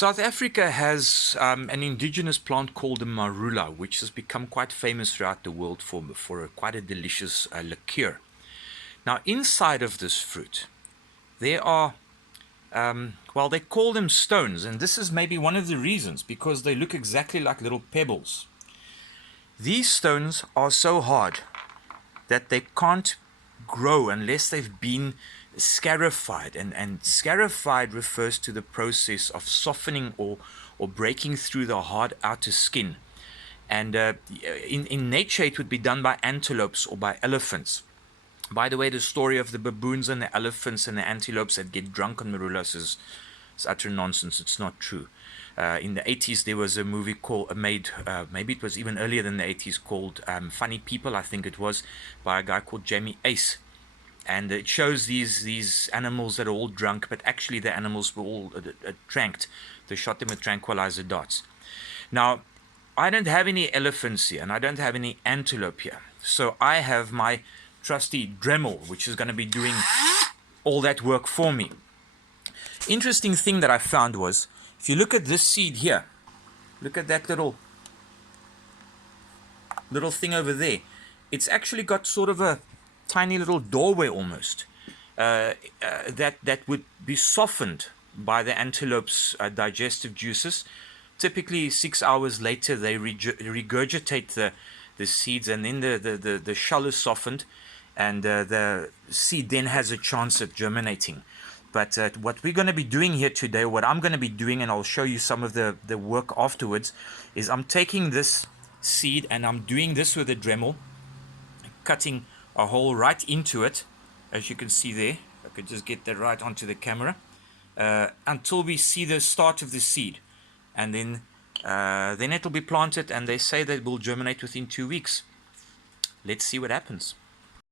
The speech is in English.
South Africa has an indigenous plant called the Marula, which has become quite famous throughout the world for quite a delicious liqueur. Now, inside of this fruit, there are, well, they call them stones, and this is maybe one of the reasons, because they look exactly like little pebbles. These stones are so hard that they can't grow unless they've been scarified, and scarified refers to the process of softening or breaking through the hard outer skin. And in nature it would be done by antelopes or by elephants. By the way, the story of the baboons and the elephants and the antelopes that get drunk on Marulas is utter nonsense. It's not true. In the 80s, there was a movie made, maybe it was even earlier than the 80s, called Funny People, I think it was, by a guy called Jamie Ace. And it shows these animals that are all drunk, but actually the animals were all tranked. They shot them with tranquilizer darts. Now, I don't have any elephants here, and I don't have any antelope here. So I have my trusty Dremel, which is going to be doing all that work for me. Interesting thing that I found was, if you look at this seed here, look at that little thing over there. It's actually got sort of a tiny little doorway almost that would be softened by the antelope's digestive juices. Typically 6 hours later they regurgitate the seeds, and then the shell is softened, and the seed then has a chance at germinating. But what we're going to be doing here today, what I'm going to be doing, and I'll show you some of the work afterwards, is I'm taking this seed and I'm doing this with a Dremel, cutting a hole right into it, as you can see there. I could just get that right onto the camera, until we see the start of the seed, and then it'll be planted, and they say that it will germinate within 2 weeks. Let's see what happens.